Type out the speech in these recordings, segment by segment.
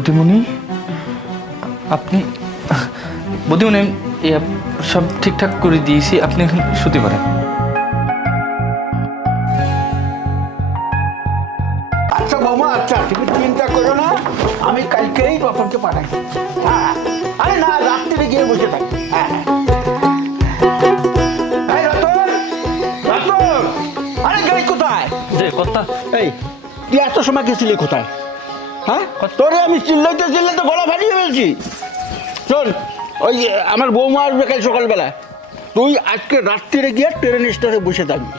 বৌদিমণি আপনি বৌদিমণি সব ঠিকঠাক করে দিয়েছি আপনি এখন শুতে পারেন। আচ্ছা বৌমা আচ্ছা তুমি চিন্তা করো না আমি কালকেই রতনকে পাঠাই হ্যাঁ আরে না রাত্রিরে গিয়ে বসে থাকি। হ্যাঁ আরে গাই কোথায়? যে কথা এই তুই এত সময় গেছিলি কোথায়? হ্যাঁ? তোরে আমি চিল্লাইতে চিল্লাইতে গলা ফাটিয়ে ফেলছি। শোন ওই আমার বৌমা আসবে কাল সকালবেলা। তুই আজকে রাত্রিরে গিয়ে ট্রেন স্টেশনে বসে থাকবি।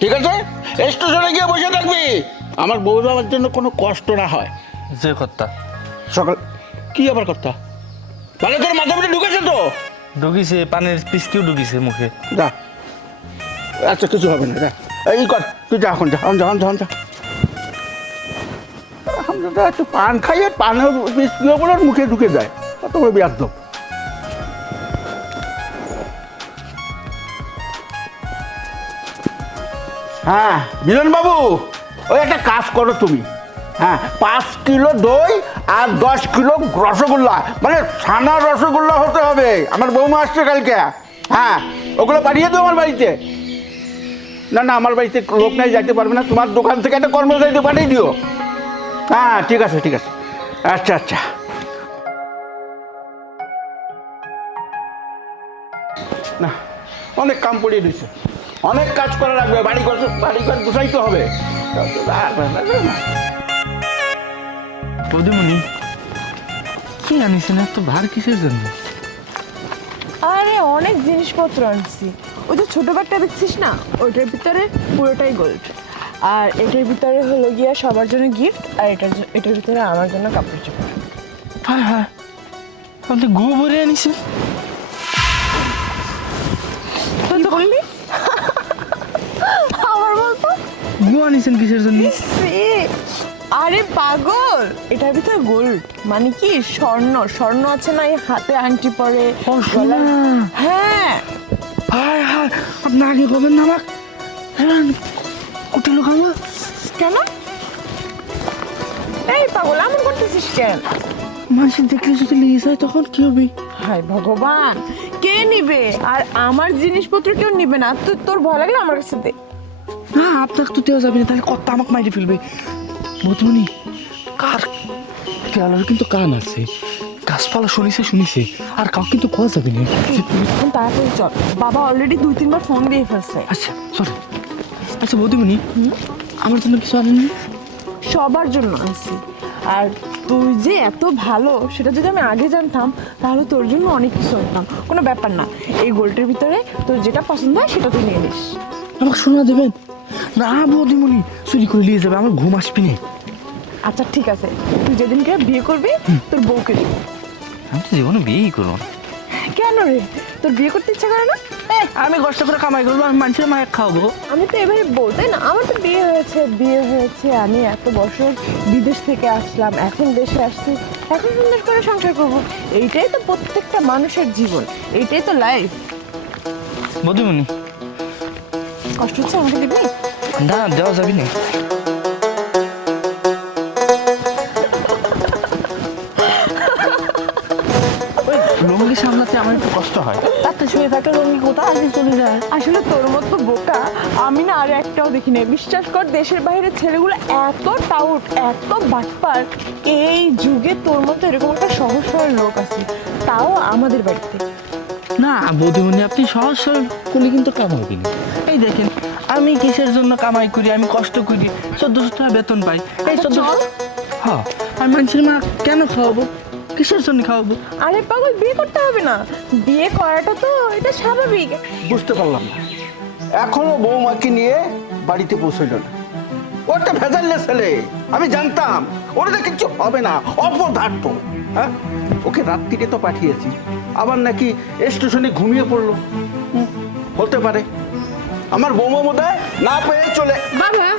ঠিক আছে? স্টেশনে গিয়ে বসে থাকবি। আমার বৌমা আমার জন্য কোনো কষ্ট না হয়। যে কথা সকাল কি আবার কথা মানে তোর মাথা মধ্যে ঢুকেছে তো? ঢুকিছে পানির পিসকিও ঢুকিছে মুখে। যা। আচ্ছা কিছু হবে না যা। এই কর তুই যা এখন যা এখন যা এখন যা, তো একটু পান খাইয়ে পানের পিসকিও বলে মুখে ঢুকে যায়। কত বড় ব্যর্থ হ্যাঁ মিলন বাবু ওই একটা কাজ করো তুমি। হ্যাঁ পাঁচ কিলো দই আর দশ কিলো রসগোল্লা। মানে ছানা রসগোল্লা হতে হবে। আমার বৌমা আসছে কালকে। হ্যাঁ ওগুলো পাঠিয়ে দিও আমার বাড়িতে। না না, আমার বাড়িতে লোক নাই, যাইতে পারবে না। তোমার দোকান থেকে একটা কর্মচারীতে পাঠিয়ে দিও। হ্যাঁ ঠিক আছে ঠিক আছে। আচ্ছা আচ্ছা। না অনেক কাম পড়িয়ে দিচ্ছে অনেক কাজ করা লাগবে বাড়ি ঘর বাড়ি ঘর গুছাইতে হবে। বৌদিমণি কি আনিছেন? এত ভার কিসের জন্য? আরে অনেক জিনিসপত্র আনছি। ওই যে ছোট ব্যাগটা দেখছিস না? ওইটার ভিতরে পুরোটাই গোল্ড আর এটার ভিতরে হলো গিয়া সবার জন্য গিফট আর এটার এটার ভিতরে আমার জন্য কাপড় চোপড়। হ্যাঁ হ্যাঁ আপনি গু ভরে আনিছেন। বললি? বলতো? গু আনিছেন কিসের জন্য? আরে পাগল! এটার ভিতরে গোল্ড মানে কি? স্বর্ণ স্বর্ণ আছে না এই হাতে আংটি পরে হ্যাঁ। হায় হায় আপনি আগে কবেন না আমাক। হ্যাঁ লোক আমার কেন? এই পাগল এমন করতেছিস কেন? মানুষ দেখলে যদি যায় তখন কি হবে? হায় ভগবান কে নিবে? আর আমার জিনিসপত্র কেউ নিবে না? তুই তোর ভয় লাগলে আমার কাছে দে। না আপনাকে তো দেওয়া যাবে না। তাহলে কত আমাকে মাইরে ফেলবে। বধুমণি কার দেওয়ালের কিন্তু কান আছে। গাছপালা শুনিছে শুনিছে। আর কাউ কিন্তু কোয়া যাবে না। তাড়াতাড়ি চল। বাবা অলরেডি দুই তিনবার ফোন দিয়ে ফেলছে। আচ্ছা সরি আচ্ছা বৌদিমণি আমার জন্য কিছু আনেননি? সবার জন্য আনছি। আর তুই যে এত ভালো সেটা যদি আমি আগে জানতাম তাহলে তোর জন্য অনেক কিছু আনতাম। কোনো ব্যাপার না। এই গোল্ডের ভিতরে তোর যেটা পছন্দ হয় সেটা তুই নিয়ে নিস। আমাকে শোনা দেবেন? না বৌদিমণি চুরি করে নিয়ে যাবে আমার ঘুম আসবি না। আচ্ছা ঠিক আছে। তুই যেদিনকে বিয়ে করবি তোর বউকে দিব আমি তো জীবনে বিয়েই করব না। কেন রে? তোর বিয়ে করতে ইচ্ছা করে না? আমি কষ্ট করে কামাই করব আমি মানুষের মায়ের খাওয়াবো। আমি তো এবারে বলতে তাই না? আমার তো বিয়ে হয়েছে বিয়ে হয়েছে আমি এত বছর বিদেশ থেকে আসলাম এখন দেশে আসছি এখন সুন্দর করে সংসার করব। এইটাই তো প্রত্যেকটা মানুষের জীবন এইটাই তো লাইফ মধুমণি কষ্ট হচ্ছে আমাকে দিবি? না দেওয়া যাবি না। সামলাতে আমার একটু কষ্ট হয়। তাতে শুয়ে থাকলে লুঙ্গি কোথায় আগে চলে যায় আসলে তোর মতো বোকা আমি না আর একটাও দেখি নাই বিশ্বাস কর দেশের বাইরে ছেলেগুলো এত টাউট এত বাটপার। এই যুগে তোর মতো এরকম একটা সহজ সরল লোক আছে তাও আমাদের বাড়িতে। না বৌদিমণি আপনি সহজ সরল করলে কিন্তু কামাবি না। এই দেখেন আমি কিসের জন্য কামাই করি আমি কষ্ট করি? চোদ্দশো টাকা বেতন পাই। এই আচ্ছা, চোদ্দ চল। হ্যাঁ আমি মানুষের মা কেন খাওয়াবো? কিসের জন্য খাওয়াবো? আরে পাগল বিয়ে করতে হবে না। বিয়ে করাটা তো এটা স্বাভাবিক। বুঝতে পারলাম না। এখনও বৌমাকে নিয়ে বাড়িতে পৌঁছইল না। ও একটা ভেজাল্লে ছেলে আমি জানতাম। ওরা তো কিচ্ছু হবে না অপদার্থ। হ্যাঁ? ওকে রাত্রিরে তো পাঠিয়েছি। আবার নাকি স্টেশনে ঘুমিয়ে পড়ল। হুম, হতে পারে। আমার বৌমা বোধ না পেয়ে চলে বাবা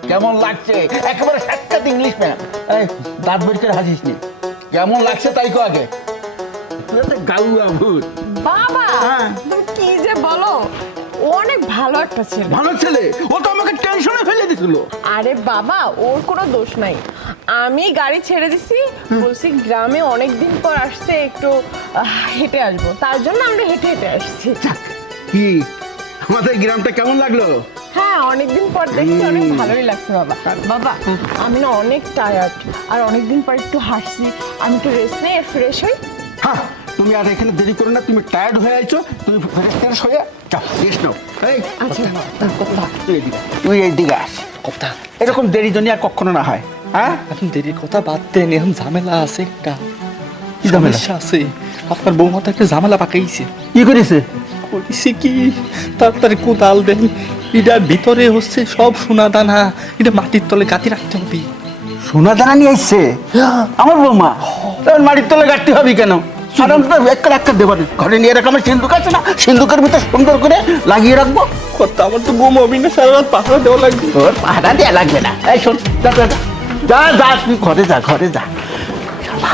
কেমন লাগছে? একেবারে সাক্ষাৎ ইংলিশ ম্যাম এই দাঁত বের করে হাসিস নি। কেমন লাগছে তাই কো আগে। গাউয়া ভূত। বাবা হ্যাঁ। কি যে বলো? ও অনেক ভালো একটা ছেলে। ভালো ছেলে? ও তো আমাকে টেনশনে ফেলে দিছিল। আরে বাবা ওর কোনো দোষ নাই। আমি গাড়ি ছেড়ে দিছি বলছি গ্রামে অনেক দিন পর আসছে একটু হেঁটে আসব। তার জন্য আমরা হেঁটে হেঁটে আসছি। কি? আমাদের গ্রামটা কেমন লাগল? হ্যাঁ অনেকদিন পর দেখছি অনেক ভালোই লাগছে বাবা। বাবা আমি না অনেক টায়ার্ড আর অনেকদিন পর একটু হাসছি আমি একটু রেস্ট নিয়ে ফ্রেশ হই। হ্যাঁ তুমি আর এখানে দেরি করো না তুমি টায়ার্ড হয়ে আইছো তুমি ফ্রেশ হয়ে যাও রেস্ট নাও। এই আচ্ছা তুই। তুই এইদিকে আস কথা এরকম দেরি জন্য আর কখনো না হয় হ্যাঁ? এখন দেরির কথা বাদ দেন এখন ঝামেলা আছে একটা। কি ঝামেলা? আছে। আপনার বৌমা তো একটা ঝামেলা পাকাইছে। কি করেছে? করেছে কি? তাড়াতাড়ি কোদাল দেন এটার ভিতরে হচ্ছে সব সোনা দানা এটা মাটির তলে গাতি রাখতে হবে। সোনা দানা নিয়ে আসছে আমার বৌমা তখন মাটির তলে গাড়তে হবে কেন? ঘরে নিয়ে রাখা আমার সিন্ধুক আছে না সিন্ধুকের ভিতরে সুন্দর করে লাগিয়ে রাখব। আমার তো বৌমা অভিনয় সারা রাত পাহাড়া দেওয়া লাগবে। তোর দেওয়া লাগবে না। এই শোন যা যা যা। তুই ঘরে যা ঘরে যা। শালা,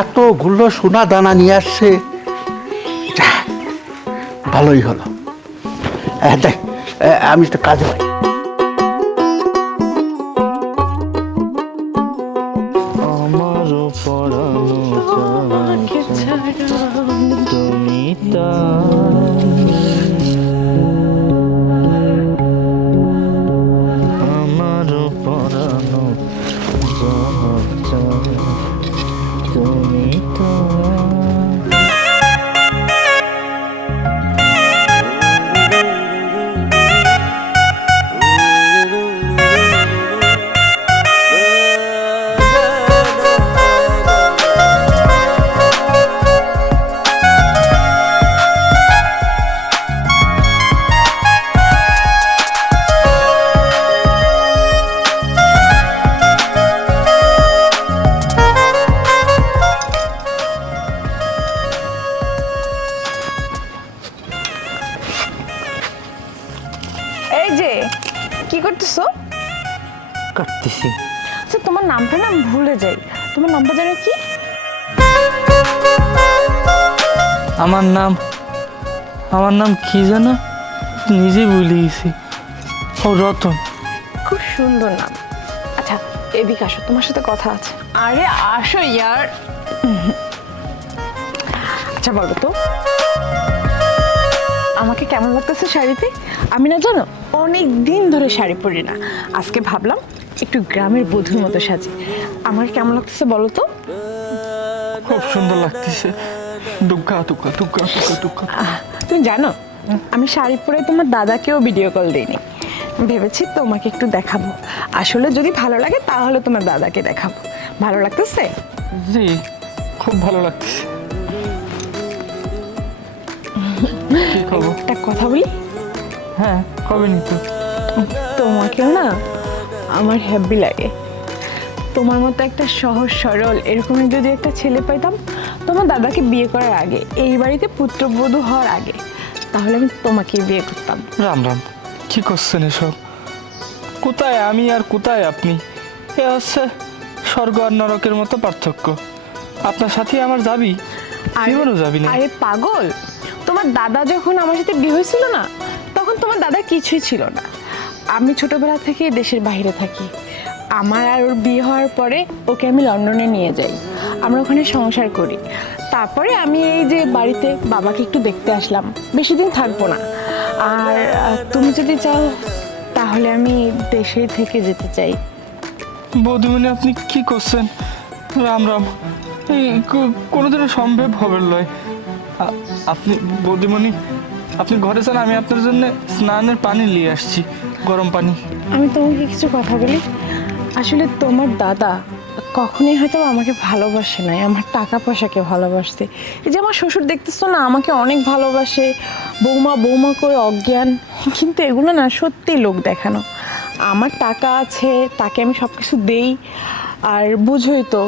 এতগুলো সোনা দানা নিয়ে আসছে। ভালোই হলো। দেখ আমি তো কাজে পাই তোমার নামটা জানো কি? আমার নাম আমার নাম কি জানো? নিজেই ভুলে গেছি। ও রতন। খুব সুন্দর নাম। আচ্ছা এদিকে আসো তোমার সাথে কথা আছে। আরে আসো ইয়ার। আচ্ছা বলো তো। আমাকে কেমন লাগতেছে শাড়িতে? আমি না জানো অনেক দিন ধরে শাড়ি পরি না। আজকে ভাবলাম একটু গ্রামের বধূর মতো সাজি। আমার কেমন লাগতেছে বলো তো? খুব সুন্দর লাগতেছে। দুগ্গা দুগ্গা দুগ্গা দুগ্গা দুগ্গা তুমি জানো আমি শাড়ি পরে তোমার দাদাকেও ভিডিও কল দিইনি। ভেবেছি তোমাকে একটু দেখাবো। আসলে যদি ভালো লাগে তাহলে তোমার দাদাকে দেখাবো। ভালো লাগতেছে? জি খুব ভালো লাগতেছে। একটা কথা বলি? হ্যাঁ কবে নিত? তোমাকেও না আমার হ্যাপি লাগে। তোমার মতো একটা সহজ সরল এরকমই যদি একটা ছেলে পাইতাম তোমার দাদাকে বিয়ে করার আগে এই বাড়িতে পুত্রবধূ হওয়ার আগে তাহলে আমি তোমাকেই বিয়ে করতাম। রাম রাম। কি করছেন এসব? কোথায় আমি আর কোথায় আপনি? এ হচ্ছে স্বর্গ আর নরকের মতো পার্থক্য। আপনার সাথে আমার যাবি? জীবনও যাবি না। আরে পাগল! তোমার দাদা যখন আমার সাথে বিয়ে হয়েছিল না তখন তোমার দাদা কিছুই ছিল না। আমি ছোটবেলা থেকে দেশের বাইরে থাকি। আমার আর ওর বিয়ে হওয়ার পরে ওকে আমি লন্ডনে নিয়ে যাই। আমরা ওখানে সংসার করি। তারপরে আমি এই যে বাড়িতে বাবাকে একটু দেখতে আসলাম। বেশি দিন থাকব না। আর তুমি যদি চাও তাহলে আমি দেশে থেকে যেতে চাই। বৌদিমণি আপনি কি করছেন? রাম রাম। এই কোনোদিনও সম্ভব হবে লয়। আপনি বৌদিমণি আপনি ঘরে যান আমি আপনার জন্য স্নানের পানি নিয়ে আসছি গরম পানি। আমি তোমাকে কিছু কথা বলি। আসলে তোমার দাদা কখনোই হয়তো আমাকে ভালোবাসে নাই, আমার টাকা পয়সাকে ভালোবাসছে। এই যে আমার শ্বশুর দেখতেছো না, আমাকে অনেক ভালোবাসে, বৌমা বৌমা করে অজ্ঞান, কিন্তু এগুলো না সত্যি লোক দেখানো। আমার টাকা আছে, তাকে আমি সব কিছু দেই, আর বুঝোই তো,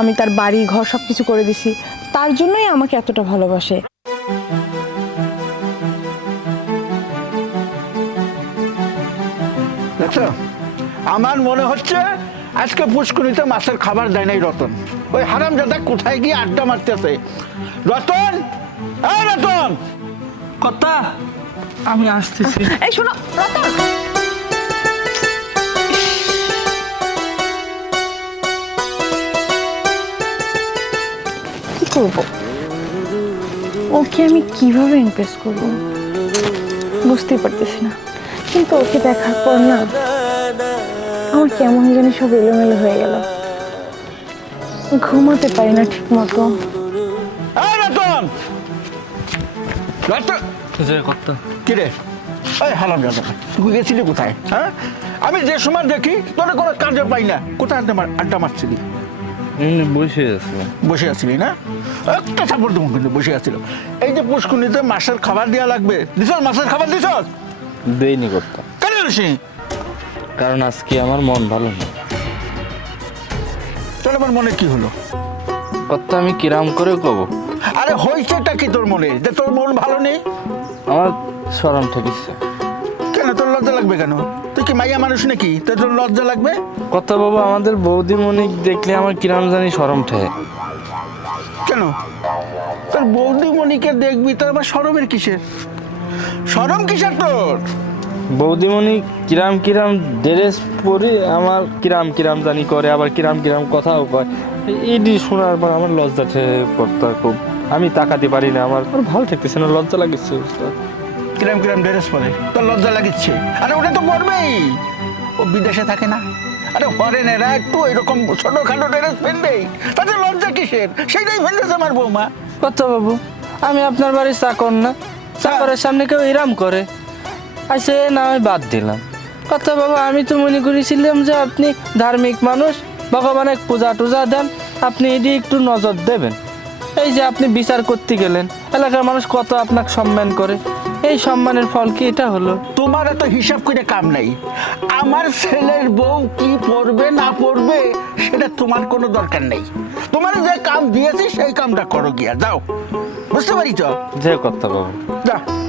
আমি তার বাড়ি, ঘর সব কিছু করে দিছি, তার জন্যই আমাকে এতটা ভালোবাসে। দেখছ আমার মনে হচ্ছে আজকে পুষ্করিতে মাছের খাবার দেয় নাই রতন। ওই হারাম দাদা কোথায় গিয়ে আড্ডা মারতেছে? রতন! এই রতন! কথা আমি আসতেছি। এই শোনো, রতন! ওকে আমি কীভাবে ইমপ্রেস করব? বুঝতেই পারতেছি না। কিন্তু ওকে দেখার পর না আমার কেমন জানি সব এলোমেলো হয়ে গেল। ঘুমাতে পারি না ঠিক মতো কিরে এই দাদা তুই গেছিলি কোথায়? হ্যাঁ? আমি যে সময় দেখি তোর কোনো কাজে পাই না। কোথায় আড্ডা মার- আড্ডা মারছিলি? বসে আছি। বসে আছিলি না? একটা সাপোর্ট দেবো কিন্তু বসে এই যে পুষ্কুনিতে মাছের খাবার দেওয়া লাগবে। দিছস মাছের খাবার দিছস? দেইনি কর্তা। কেন কারণ আজকে আমার মন ভালো না তাহলে আমার মনে কি হলো? কর্তা আমি কিরাম করে কব। আরে হয়েছেটা কি তোর মনে? যে তোর মন ভালো নেই? আমার সরম ঠেকিচ্ছে কেন? তোর লজ্জা লাগবে কেন? তুই কি মাইয়া মানুষ নাকি? তোর তোর লজ্জা লাগবে? কথা বাবা আমাদের বৌদি মনিক দেখলে আমার কিরাম জানি সরম ঠেকে। কেন? তোর বৌদি মনিকে দেখবি তোর আবার সরমের কিসের? সরম কিসের তোর? বৌদিমণি কিরাম কিরাম ড্রেস পরে আমার কিরাম কিরাম জানি করে আবার কিরাম কিরাম কথাও কয়। এটি শোনার পর আমার লজ্জা করতে খুব। আমি তাকাতে পারি না আমার ভালো থাকতেছে না লজ্জা লাগছে কিরাম কিরাম ড্রেস পরে তোর লজ্জা লাগিচ্ছে। আরে ওটা তো পরবেই। ও বিদেশে থাকে না। আরে ফরেনেরা একটু এরকম ছোটখাটো ড্রেস পেনবেই তাতে লজ্জা কিসের? সেটাই ফেলতেছে আমার বৌমা। কথা বাবু? আমি আপনার বাড়ির চাকর না। চাকরের সামনে কেউ ইরাম করে। আচ্ছা না আমি বাদ দিলাম। কথা বাবা আমি তো মনে করেছিলাম যে আপনি ধার্মিক মানুষ ভগবানের পূজা টুজা দেন আপনি এদিকে একটু নজর দেবেন। এই যে আপনি বিচার করতে গেলেন এলাকার মানুষ কত আপনাকে সম্মান করে। এই সম্মানের ফল কি এটা হলো? তোমার এত হিসাব করে কাম নাই। আমার ছেলের বউ কি পড়বে না পড়বে সেটা তোমার কোনো দরকার নেই। তোমার যে কাম দিয়েছি সেই কামটা করো গিয়া যাও। বুঝতে পারিছ? যে কথা বাবু। যা।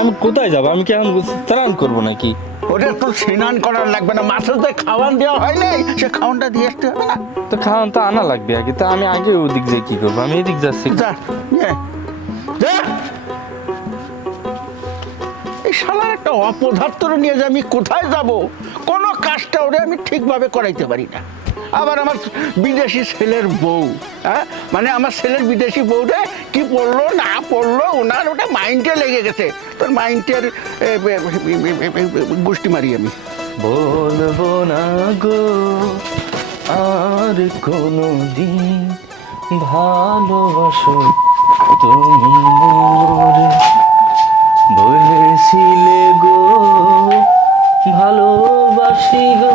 আমি কোথায় যাব? আমি কি এখন স্নান করব নাকি? ওটা তো স্নান করার লাগবে না। মাছের যে খাওয়ান দেওয়া হয় নাই। সে খাওয়ানটা দিয়ে আসতে হবে না। তো খাওয়ান তো আনা লাগবে আগে। তো আমি আগে ওদিক যে কি করব? আমি এদিক যাচ্ছি। যা। এই শালার একটা অপদার্থ নিয়ে যে আমি কোথায় যাব? কোনো কাজটা ওরে আমি ঠিকভাবে করাইতে পারি না। আবার আমার বিদেশি ছেলের বউ হ্যাঁ? মানে আমার ছেলের বিদেশি বউরে কি পড়ল, না পড়ল, ওনার ওটা মাইন্ডে লেগে গেছে। তোর মাইন্ডের গোষ্ঠী মারি আমি। বলব না গো, আর কোনো দিন ভালোবাসো তুমি বলেছিলে গো, ভালোবাসি গো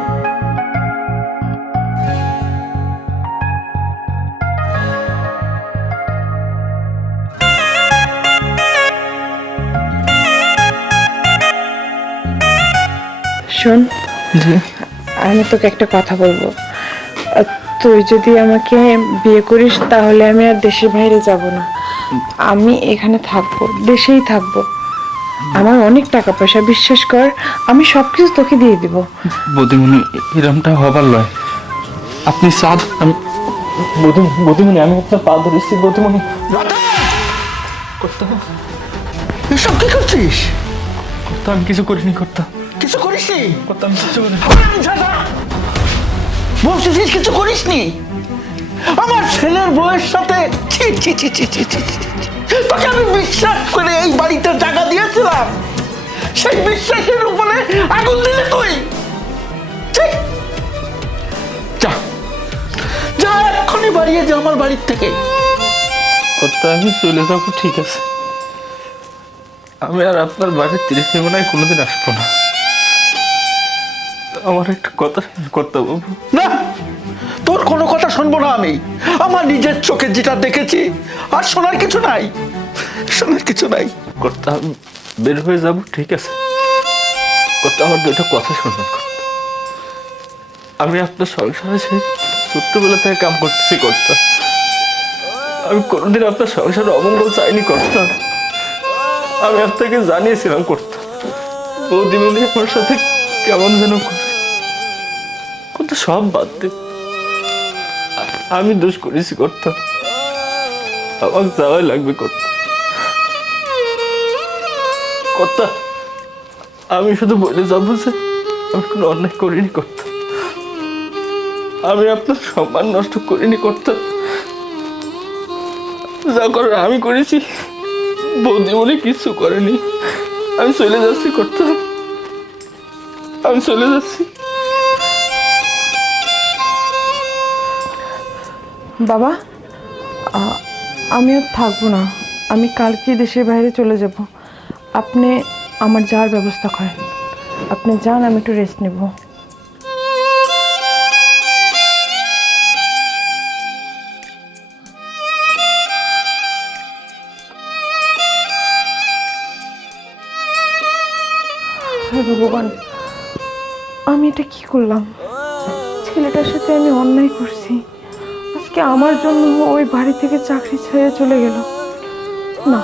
শোন। জি। আমি তোকে একটা কথা বলব। তুই যদি আমাকে বিয়ে করিস তাহলে আমি আর দেশের বাইরে যাব না। আমি এখানে থাকব দেশেই থাকব। আমার অনেক টাকা পয়সা বিশ্বাস কর আমি সব কিছু তোকে দিয়ে দিব। বৌদিমণি এরমটা হবার লয়। আপনি সাদ আমি বৌদি বৌদিমণি আমি আপনার পা ধরেছি বৌদিমণি। করতে। এসব কি করছিস? করতে আমি কিছু করিনি করতে। কিছু করিসনি? করতে আমি কিছু বলছিস কিছু করিসনি? আমার ছেলের বউয়ের সাথে ছি ছি ছি ছি ছি। তোকে আমি বিশ্বাস করে এই বাড়িতে টাকা দিয়েছিলাম। সেই বিশ্বাসের উপরে আগুন দিলে তুই। যা। যা এক্ষুনি বাড়িয়ে যা আমার বাড়ির থেকে। করতে আমি চলে যাব ঠিক আছে। আমি আর আপনার বাড়ির তিরিশ মিনিট কোনোদিন আসব না। আমার একটা কথা করতে বাবু। না তোর কোনো কথা শুনব না আমি। আমার নিজের চোখে যেটা দেখেছি আর শোনার কিছু নাই। শোনার কিছু নাই। কর্তা বের হয়ে যাব ঠিক আছে? কর্তা আমার দুটো কথা শুনবেন আমি আপনার সংসারে সেই ছোট্টবেলা থেকে কাম করতেছি কর্তা। আমি কোনোদিন আপনার সংসারে অমঙ্গল চাইনি কর্তা। আমি আপনাকে জানিয়েছিলাম কর্তা। বৌদিমণি আমার সাথে কেমন যেন সব বাদ দে। আমি দোষ করেছি, কর্তা। আমার যাওয়াই লাগবে, কর্তা। কর্তা, আমি শুধু বলে যাব যে, আমি কোনো অন্যায় করিনি, কর্তা। আমি আপনার সম্মান নষ্ট করিনি, কর্তা। যা করার আমি করেছি বৌদিমণি কিছু করেনি। আমি চলে যাচ্ছি, কর্তা। আমি চলে যাচ্ছি। বাবা আমি আর থাকব না। আমি কালকে দেশের বাইরে চলে যাব। আপনি আমার যাওয়ার ব্যবস্থা করেন। আপনি যান, আমি একটু রেস্ট নেব। ভগবান, আমি এটা কি করলাম? ছেলেটার সাথে আমি অন্যায় করছি। আমার জন্য ওই বাড়ি থেকে চাকরি ছেড়ে চলে গেল। না,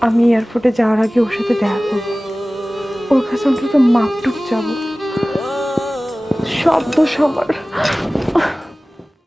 আমি এয়ারপোর্টে যাওয়ার আগে ওর সাথে দেখা করব। ওর কাছে অন্তত মাপটুক যাব। সব আমার।